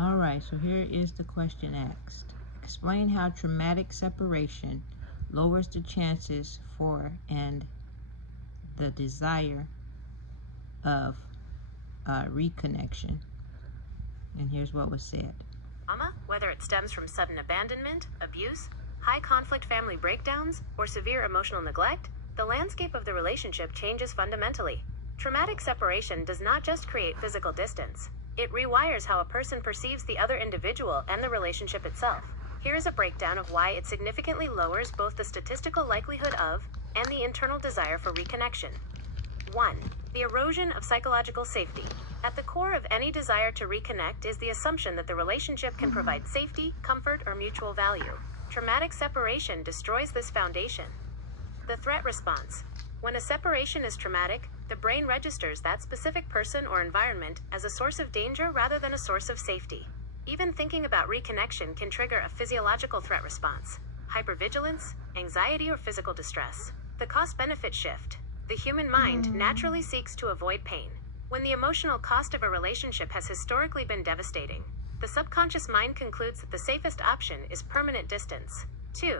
All right, so here is the question asked. Explain how traumatic separation lowers the chances for and the desire of reconnection. And here's what was said. Trauma, whether it stems from sudden abandonment, abuse, high conflict family breakdowns, or severe emotional neglect, the landscape of the relationship changes fundamentally. Traumatic separation does not just create physical distance. It rewires how a person perceives the other individual and the relationship itself. Here is a breakdown of why it significantly lowers both the statistical likelihood of and the internal desire for reconnection. 1. The erosion of psychological safety. At the core of any desire to reconnect is the assumption that the relationship can provide safety, comfort, or mutual value. Traumatic separation destroys this foundation. The threat response. When a separation is traumatic, the brain registers that specific person or environment as a source of danger rather than a source of safety. Even thinking about reconnection can trigger a physiological threat response: hypervigilance, anxiety, or physical distress. The cost-benefit shift. The human mind naturally seeks to avoid pain. When the emotional cost of a relationship has historically been devastating, the subconscious mind concludes that the safest option is permanent distance. 2.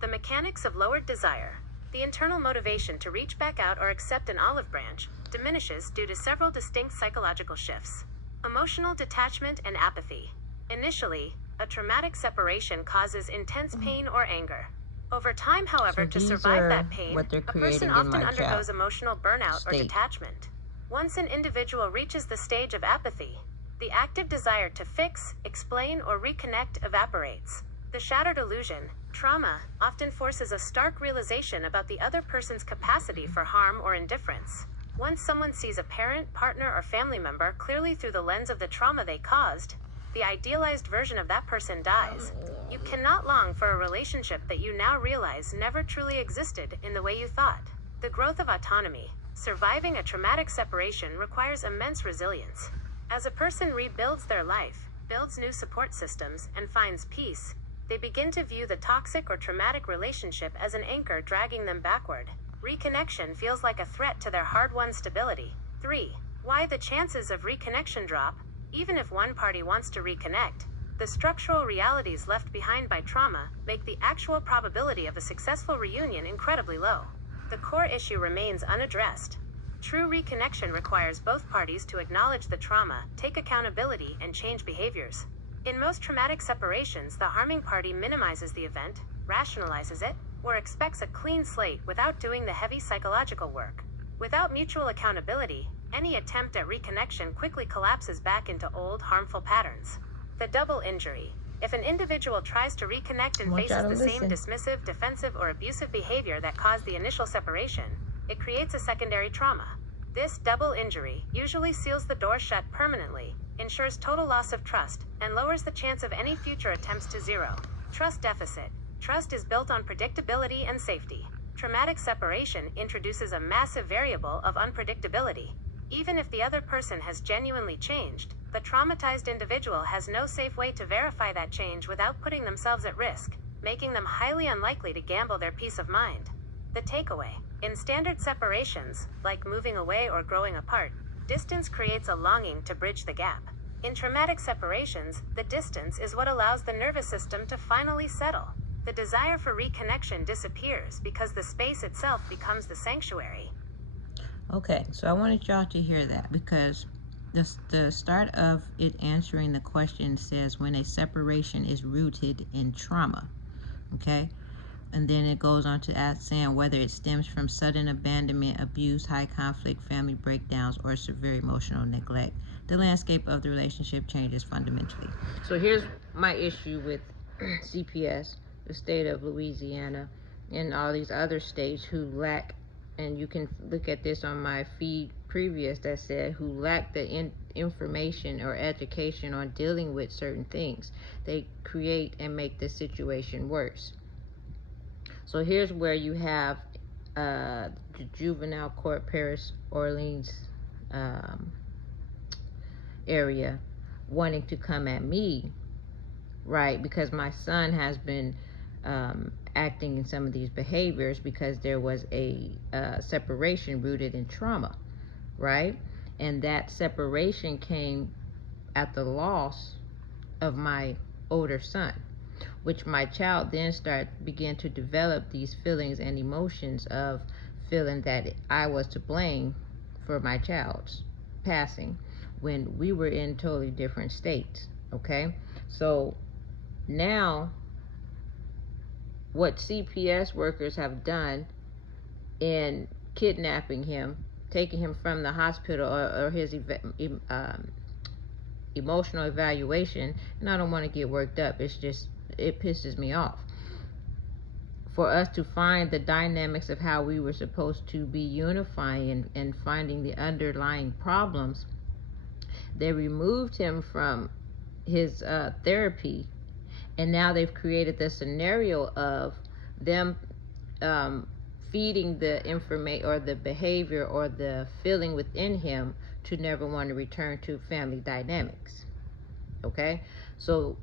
The mechanics of lowered desire. The internal motivation to reach back out or accept an olive branch diminishes due to several distinct psychological shifts. Emotional detachment and apathy. Initially, a traumatic separation causes intense pain or anger. Over time, however, to survive that pain, a person often undergoes emotional burnout or detachment. Once an individual reaches the stage of apathy, the active desire to fix, explain, or reconnect evaporates. The shattered illusion, trauma, often forces a stark realization about the other person's capacity for harm or indifference. Once someone sees a parent, partner, or family member clearly through the lens of the trauma they caused, the idealized version of that person dies. You cannot long for a relationship that you now realize never truly existed in the way you thought. The growth of autonomy. Surviving a traumatic separation requires immense resilience. As a person rebuilds their life, builds new support systems, and finds peace, they begin to view the toxic or traumatic relationship as an anchor dragging them backward. Reconnection feels like a threat to their hard-won stability. 3. Why the chances of reconnection drop. Even if one party wants to reconnect, the structural realities left behind by trauma make the actual probability of a successful reunion incredibly low. The core issue remains unaddressed. True reconnection requires both parties to acknowledge the trauma, take accountability, and change behaviors. In most traumatic separations, the harming party minimizes the event, rationalizes it, or expects a clean slate without doing the heavy psychological work. Without mutual accountability, any attempt at reconnection quickly collapses back into old, harmful patterns. The double injury. If an individual tries to reconnect and faces the same dismissive, defensive, or abusive behavior that caused the initial separation, it creates a secondary trauma. This double injury usually seals the door shut permanently, ensures total loss of trust, and lowers the chance of any future attempts to zero. Trust deficit. Trust is built on predictability and safety. Traumatic separation introduces a massive variable of unpredictability. Even if the other person has genuinely changed, the traumatized individual has no safe way to verify that change without putting themselves at risk, making them highly unlikely to gamble their peace of mind. The takeaway. In standard separations, like moving away or growing apart, distance creates a longing to bridge the gap. In traumatic separations, the distance is what allows the nervous system to finally settle. The desire for reconnection disappears because the space itself becomes the sanctuary. Okay, so I wanted y'all to hear that because the start of it answering the question says when a separation is rooted in trauma. Okay, and then it goes on to ask saying whether it stems from sudden abandonment, abuse, high conflict, family breakdowns, or severe emotional neglect. The landscape of the relationship changes fundamentally. So here's my issue with CPS, the state of Louisiana, and all these other states who lack, and you can look at this on my feed previous that said who lack the information or education on dealing with certain things. They create and make the situation worse. So here's where you have the juvenile court, Paris, Orleans area wanting to come at me, right? Because my son has been acting in some of these behaviors because there was a separation rooted in trauma, right? And that separation came at the loss of my older son, which my child then began to develop these feelings and emotions of feeling that I was to blame for my child's passing when we were in totally different states. Okay, so now what CPS workers have done in kidnapping him, taking him from the hospital, or his emotional evaluation, and I don't want to get worked up, it's just, it pisses me off. For us to find the dynamics of how we were supposed to be unifying and finding the underlying problems, they removed him from his therapy, and now they've created the scenario of them feeding the information or the behavior or the feeling within him to never want to return to family dynamics. Okay, so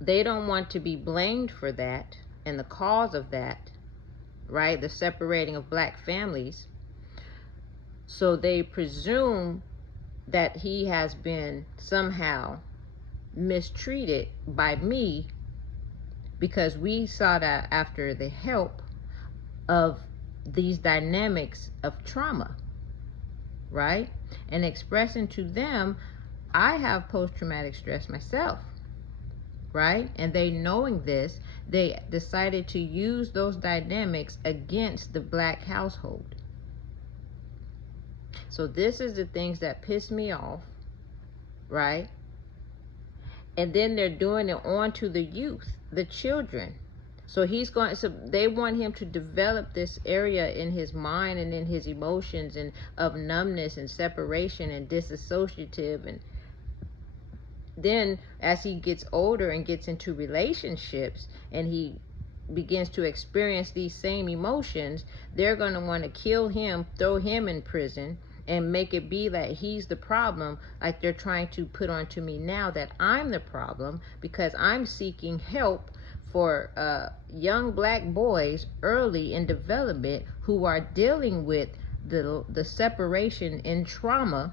they don't want to be blamed for that and the cause of that, right? The separating of black families. So they presume that he has been somehow mistreated by me because we sought out after the help of these dynamics of trauma, right? And expressing to them, I have post-traumatic stress myself, right? And they, knowing this, they decided to use those dynamics against the black household. So this is the things that piss me off, right? And then they're doing it on to the youth, the children. So they want him to develop this area in his mind and in his emotions and of numbness and separation and disassociative. And then as he gets older and gets into relationships and he begins to experience these same emotions, they're going to want to kill him, throw him in prison, and make it be that he's the problem, like they're trying to put onto me now that I'm the problem because I'm seeking help for young black boys early in development who are dealing with the separation and trauma,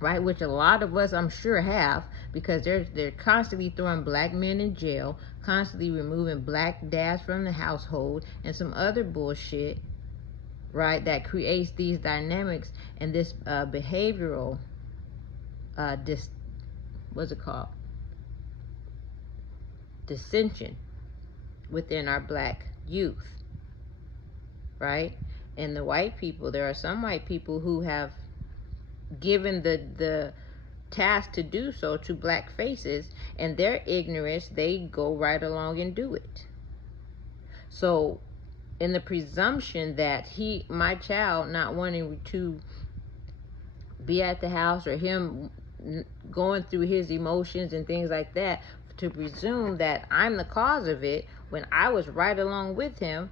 right? Which a lot of us, I'm sure, have, because they're constantly throwing black men in jail, constantly removing black dads from the household, and some other bullshit, right? That creates these dynamics and this behavioral what's it called? Dissension within our black youth, right? And the white people, there are some white people who have given the task to do so to black faces, and their ignorance, they go right along and do it. So in the presumption that my child not wanting to be at the house, or him going through his emotions and things like that, to presume that I'm the cause of it when I was right along with him,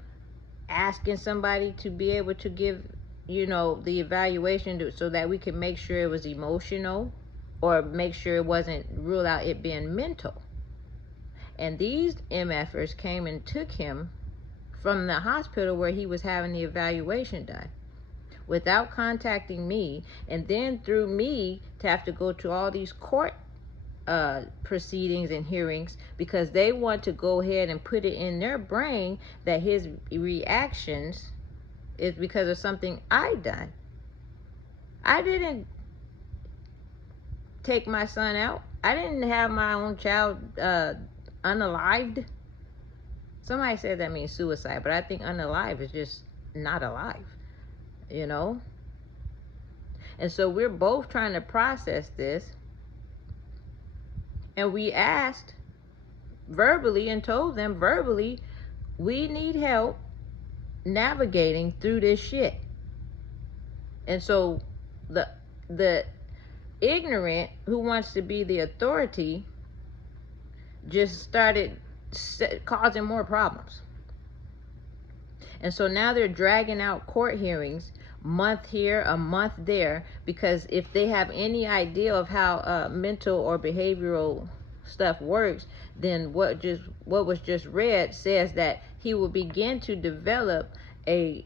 asking somebody to be able to give, the evaluation so that we can make sure it was emotional, or make sure it wasn't, rule out it being mental. And these MFers came and took him from the hospital where he was having the evaluation done without contacting me, and then through me to have to go to all these court proceedings and hearings because they want to go ahead and put it in their brain that his reactions is because of something I done. I didn't take my son out. I didn't have my own child unalived. Somebody said that means suicide, but I think unalive is just not alive, And so we're both trying to process this, and we asked verbally and told them verbally, we need help navigating through this shit. And so the ignorant who wants to be the authority just started causing more problems. And so now they're dragging out court hearings, month here, a month there, because if they have any idea of how mental or behavioral stuff works, then what was just read says that he will begin to develop a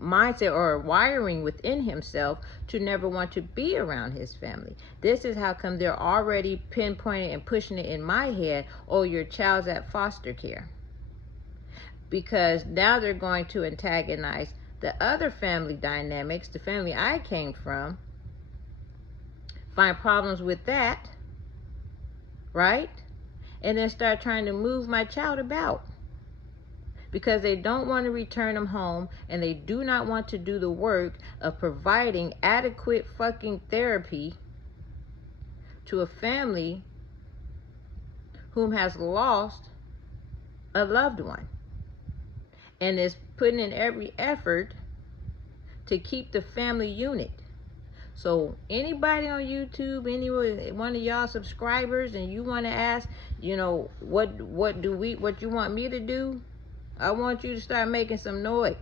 mindset or wiring within himself to never want to be around his family. This is how come they're already pinpointing and pushing it in my head, oh, your child's at foster care. Because now they're going to antagonize the other family dynamics, the family I came from, find problems with that, right? And then start trying to move my child about. Because they don't want to return them home, and they do not want to do the work of providing adequate fucking therapy to a family whom has lost a loved one and is putting in every effort to keep the family unit. So anybody on YouTube, any one of y'all subscribers, and you want to ask, what you want me to do? I want you to start making some noise,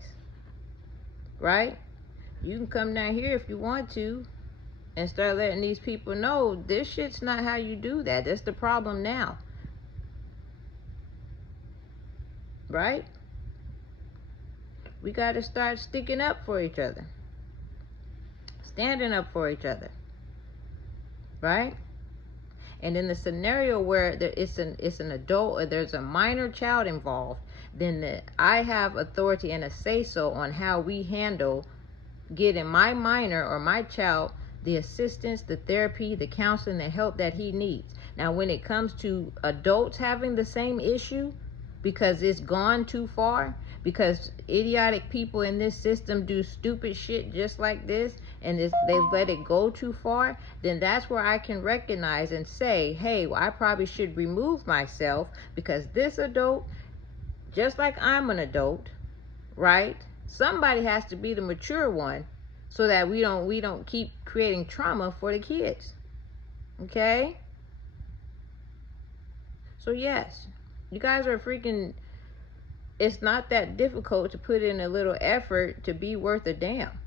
right? You can come down here if you want to and start letting these people know this shit's not how you do that. That's the problem now, right? We got to start sticking up for each other, standing up for each other, right? And in the scenario where it's an adult or there's a minor child involved, then I have authority and a say-so on how we handle getting my minor or my child the assistance, the therapy, the counseling, the help that he needs. Now, when it comes to adults having the same issue, because it's gone too far, because idiotic people in this system do stupid shit just like this, and they let it go too far, then that's where I can recognize and say, hey, well, I probably should remove myself, because this adult, just like I'm an adult, right? Somebody has to be the mature one, so that we don't keep creating trauma for the kids. Okay? So yes, you guys are it's not that difficult to put in a little effort to be worth a damn.